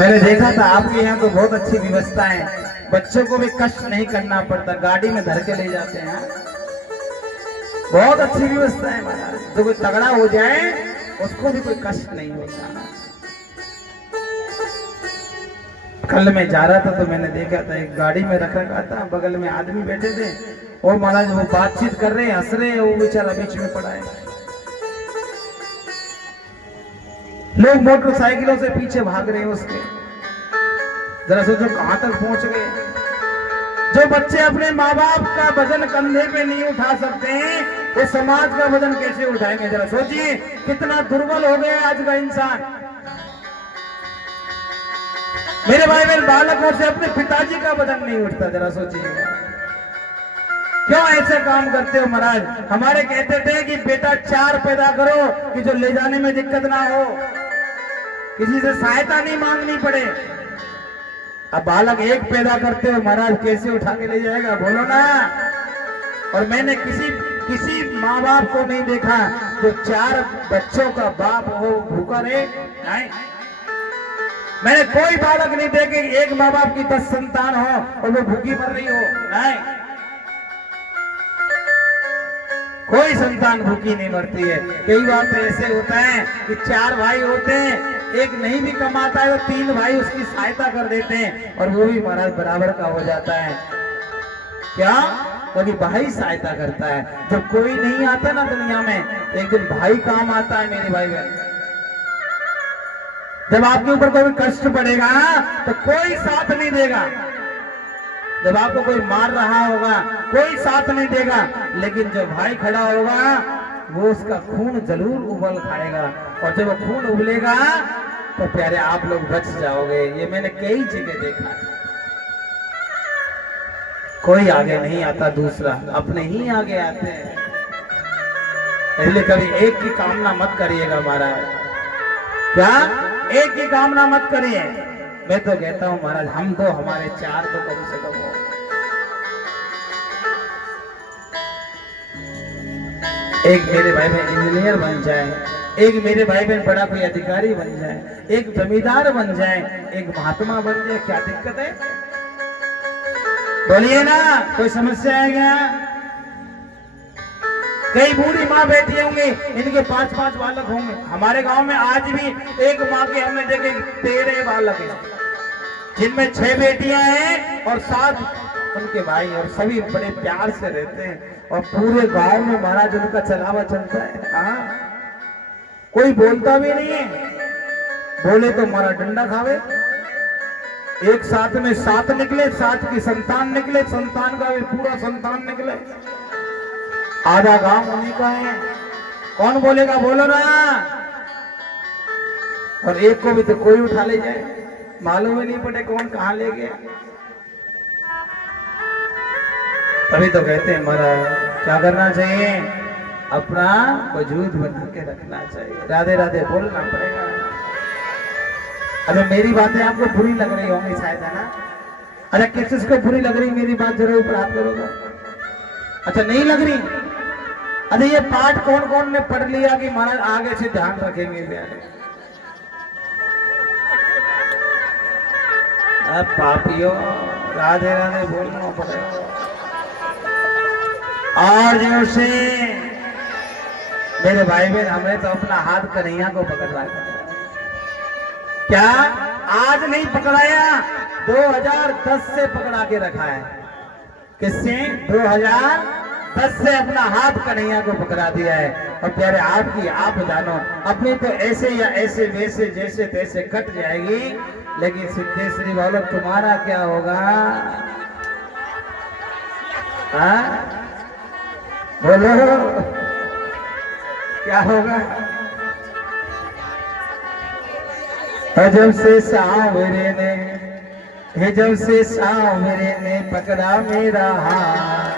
मैंने देखा था आपके यहाँ तो बहुत अच्छी व्यवस्था है, बच्चों को भी कष्ट नहीं करना पड़ता, गाड़ी में धर के ले जाते हैं। बहुत अच्छी व्यवस्था है महाराज, जो कोई तगड़ा हो जाए उसको भी कोई कष्ट नहीं होता। कल मैं जा रहा था तो मैंने देखा था एक गाड़ी में रखा था, बगल में आदमी बैठे थे और महाराज वो बातचीत कर रहे हैं, हंस रहे हैं, वो बेचारा बीच में पड़ा है। लोग मोटरसाइकिलों से पीछे भाग रहे हैं उसके। जरा सोचो कहां तक पहुंच गए। जो बच्चे अपने माँ बाप का वजन कंधे पे नहीं उठा सकते हैं, वो समाज का वजन कैसे उठाएंगे? जरा सोचिए कितना दुर्बल हो गया आज का इंसान। मेरे भाई बहन, बालकों से अपने पिताजी का वजन नहीं उठता। जरा सोचिए क्यों ऐसे काम करते हो महाराज? हमारे कहते थे कि बेटा 4 पैदा करो कि जो ले जाने में दिक्कत ना हो, किसी से सहायता नहीं मांगनी पड़े। अब बालक 1 पैदा करते हो महाराज, कैसे उठा के ले जाएगा? बोलो ना। और मैंने किसी माँ बाप को नहीं देखा जो 4 बच्चों का बाप हो भूखा रहे। नहीं, मैंने कोई बालक नहीं देखे एक माँ बाप की 10 संतान हो और वो भूखी मर रही हो। नहीं, कोई संतान भूखी नहीं मरती है। कई बार तो ऐसे होता है कि 4 भाई होते हैं, एक नहीं भी कमाता है तो 3 भाई उसकी सहायता कर देते हैं और वो भी महाराज बराबर का हो जाता है। क्या? क्योंकि भाई सहायता करता है। जब कोई नहीं आता ना दुनिया में, तो एक दिन भाई काम आता है मेरे भाई बहन। जब आपके ऊपर कोई कष्ट पड़ेगा तो कोई साथ नहीं देगा। जब आपको कोई मार रहा होगा कोई साथ नहीं देगा, लेकिन जो भाई खड़ा होगा वो उसका खून जरूर उबल खाएगा। और जब वो खून उबलेगा तो प्यारे आप लोग बच जाओगे। ये मैंने कई जगह देखा है। कोई आगे नहीं आता, दूसरा अपने ही आगे आते हैं। इसलिए कभी एक की कामना मत करिएगा महाराज। क्या? एक की कामना मत करिए। मैं तो कहता हूं महाराज, हम दो हमारे 4 तो कम से कम हो। एक मेरे भाई बहन इंजीनियर बन जाए, एक मेरे भाई बहन बड़ा कोई अधिकारी बन जाए, एक जमींदार बन जाए, एक महात्मा बन जाए, क्या दिक्कत है? बोलिए ना, कोई समस्या है क्या? कई बूढ़ी माँ बैठी होंगी, इनके 5-5 बालक होंगे। हमारे गांव में आज भी एक माँ के हमने देखे 13 बालक हैं, जिनमें 6 बेटियां हैं और 7 उनके भाई, और सभी बड़े प्यार से रहते हैं। और पूरे गांव में महाराज उनका चलावा चलता है। हाँ, कोई बोलता भी नहीं है, बोले तो हमारा डंडा खावे। एक साथ में 7 निकले, 7 की संतान निकले, संतान का भी पूरा संतान निकले। आधा गांव उन्हीं का है। कौन बोलेगा? बोलो ना। और एक को भी तो कोई उठा ले जाए, मालूम ही नहीं पड़े कौन कहां ले गया। तभी तो कहते हैं महाराज क्या करना चाहिए? अपना वजूद बना के रखना चाहिए। राधे राधे बोलना पड़ेगा। अरे मेरी बातें आपको बुरी लग रही होंगी शायद, है ना? अरे किसको बुरी लग रही मेरी बात? जरूर ऊपर हाथ करोगे। अच्छा, नहीं लग रही? अरे ये पाठ कौन कौन ने पढ़ लिया कि महाराज आगे से ध्यान रखेंगे प्यारे? अब पापियों, राधे राधे बोलना पड़ेगा। और जो से मेरे भाई बहन, हमने तो अपना हाथ कन्हैया को पकड़ रखा है। क्या? आज नहीं पकड़ाया, 2010 से पकड़ा के रखा है। किससे? 2010 से अपना हाथ कन्हैया को पकड़ा दिया है। और प्यारे आपकी आप जानो, अपनी तो ऐसे या ऐसे वैसे जैसे तैसे कट जाएगी, लेकिन सिद्धेश्वरी वालों तुम्हारा क्या होगा? हाँ बोलो, क्या होगा? जब से सांवरे ने, जब से सांवरे ने पकड़ा मेरा हाथ,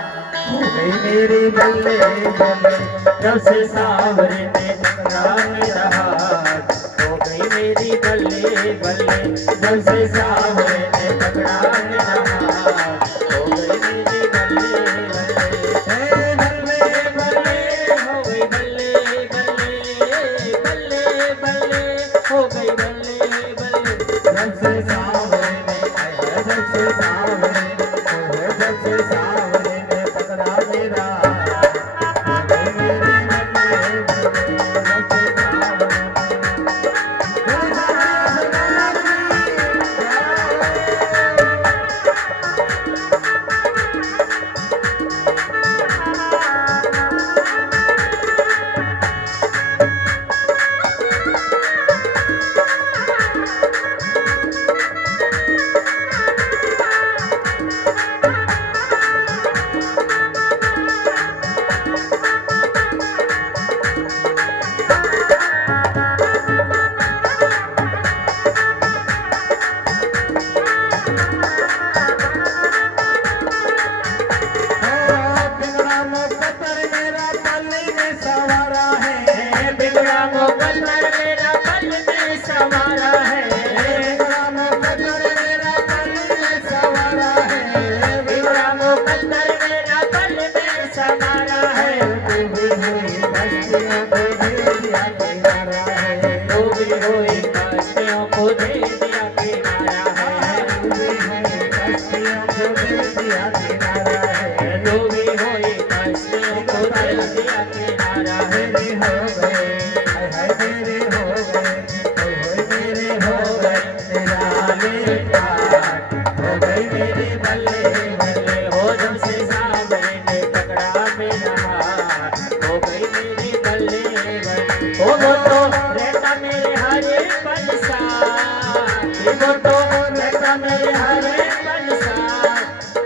हो गई मेरी बल्ले बल्ले। जब से सांवरे ने पकड़ा मेरा हाथ, हो गई मेरी बल्ले बल्ले। जब से सांवरे ने पकड़ा मेरा हाथ, हो गई मेरी बल्ले बल्ले। जब से सावरे ने जब से सावरे जब से सावरे ने पकड़ा मेरा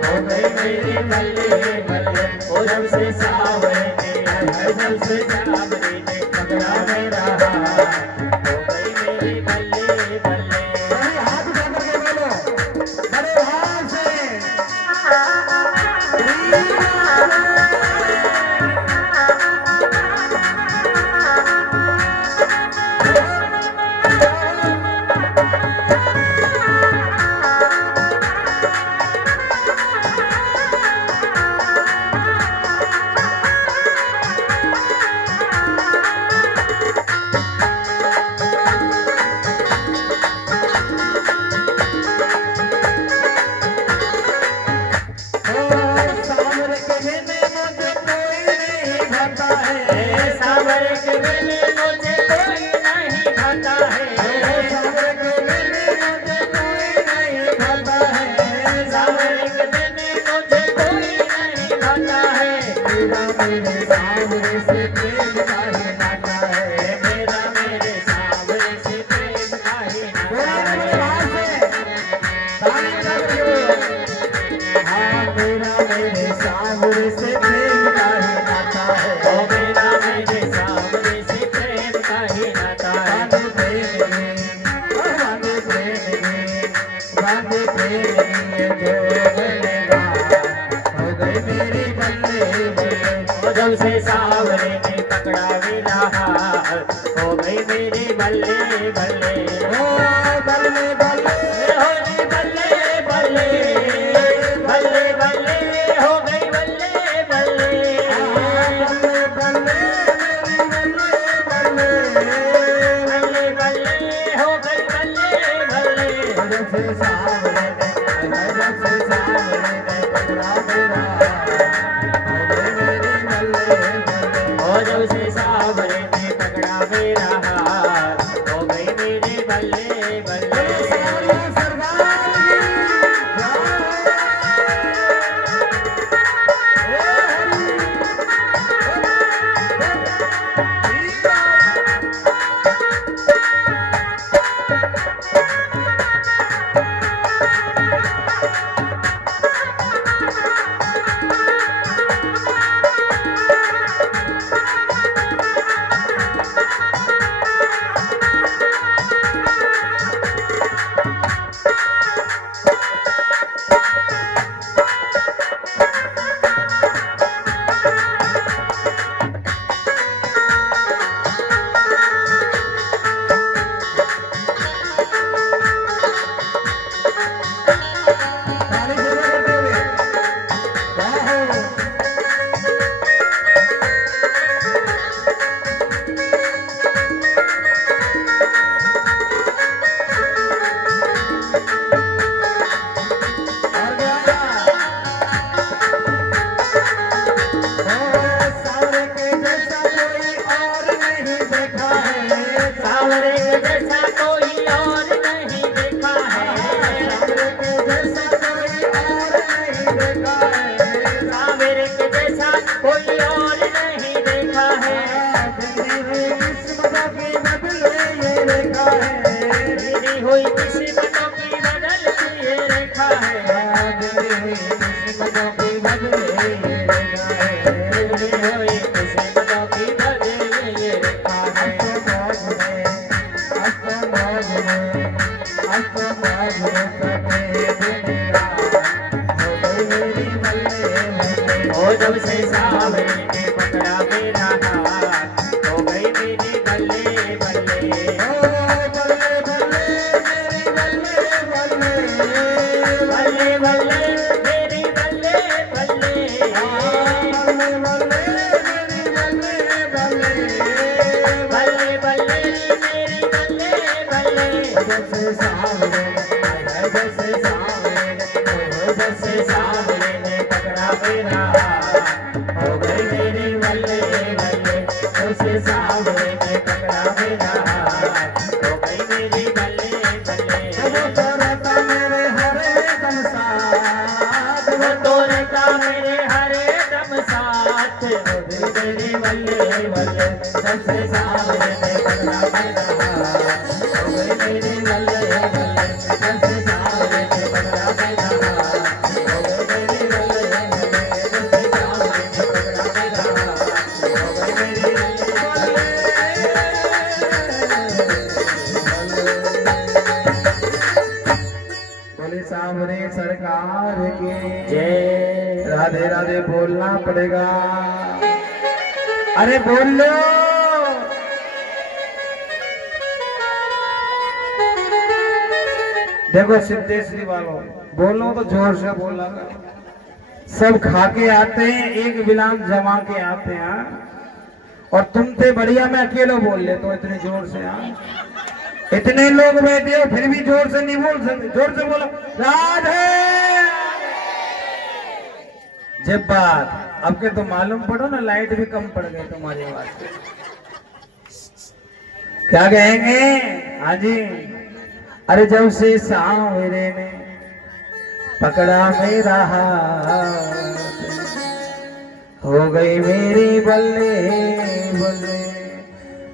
हो गई मेरे बल्ले बल्ले जब से सावरे जब से सावरे ने पकड़ा मेरा हाथ हो गई मेरी बल्ले बल्ले ओ बल्ले बल्ले हो गई बल्ले बल्ले बल्ले बल्ले हो गई बल्ले बल्ले बल्ले बल्ले मेरी बल्ले बल्ले बल्ले बल्ले हो गई बल्ले बल्ले जब से सावरे ने जब से सावरे ने पकड़ा मेरा जब से सावरे ने पकड़ा मेरा हाथ हो गई मेरे बल्ले बल्ले किस्मतों की बदले ये रेखा है। बिगड़ी हुई किस्मतों की बदले ये रेखा है। ओ जब से सावरे ने पकड़ा मेरा हाथ, हो गई मेरी बल्ले बल्ले। बल्ले बल्ले मेरी बल्ले बल्ले। बल्ले बल्ले मेरी बल्ले बल्ले। जब से सावरे ने पकड़ा मेरा हाथ, हो गई मेरी बल्ले बल्ले। जब से सावरे ने पकड़ा मेरा हाथ, हो गई मेरी बल्ले बल्ले। वो तो रहता मेरे हर दम साथ, वो तो रहता मेरे हर दम साथ। हो गई मेरी बल्ले बल्ले। जब से सावरे ने पकड़ा मेरा हाथ, हो गई मेरी बल्ले बल्ले। जब से सावरे ने पकड़ा मेरा हाथ, हो गई मेरी बल्ले बल्ले। जब से सावरे ने पकड़ा मेरा हाथ, हो गई मेरी बल्ले बोले सामने सरकार के जय। राधे राधे बोलना पड़ेगा। अरे बोल लो। देखो सिद्धेश्वरी वालों, बोलो तो जोर से बोला। सब खा के आते हैं, एक बिलान जमा के आते हैं, और तुम थे बढ़िया, मैं अकेले बोल लेता हूँ इतने जोर से। इतने लोग बैठे हो फिर भी जोर से नहीं बोल सकते। जोर से बोलो राधे। जब बात अब के तो मालूम पड़ो ना, लाइट भी कम पड़ गई तुम्हारी आवाज पे। क्या कहेंगे? हाँ जी। अरे जब से सांवरे ने पकड़ा मेरा हाथ, हो गई मेरी बल्ले बल्ले।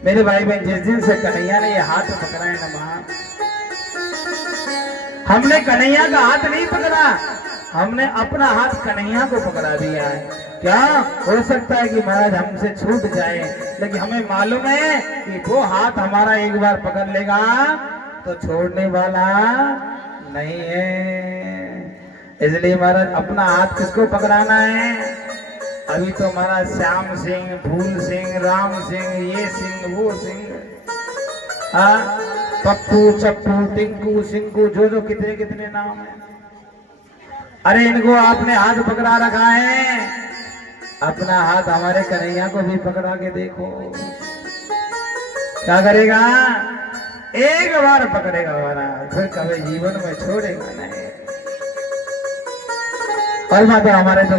मेरे भाई बहन, जिस दिन से कन्हैया ने ये हाथ पकड़ा है ना मां, हमने कन्हैया का हाथ नहीं पकड़ा, हमने अपना हाथ कन्हैया को पकड़ा दिया है। क्या हो सकता है कि महाराज हमसे छूट जाए, लेकिन हमें मालूम है कि वो हाथ हमारा एक बार पकड़ लेगा तो छोड़ने वाला नहीं है। इसलिए महाराज अपना हाथ किसको पकड़ाना है? अभी तो महाराज श्याम सिंह, फूल सिंह, राम सिंह, ये सिंह, वो सिंह, हाँ, पप्पू, चप्पू, टिंकू, सिंकू, जो कितने कितने नाम है। अरे इनको आपने हाथ पकड़ा रखा है, अपना हाथ हमारे कन्हैया को भी पकड़ा के देखो, क्या करेगा? एक बार पकड़ेगा हमारा, फिर कभी जीवन में छोड़ेगा नहीं। और माता हमारे तो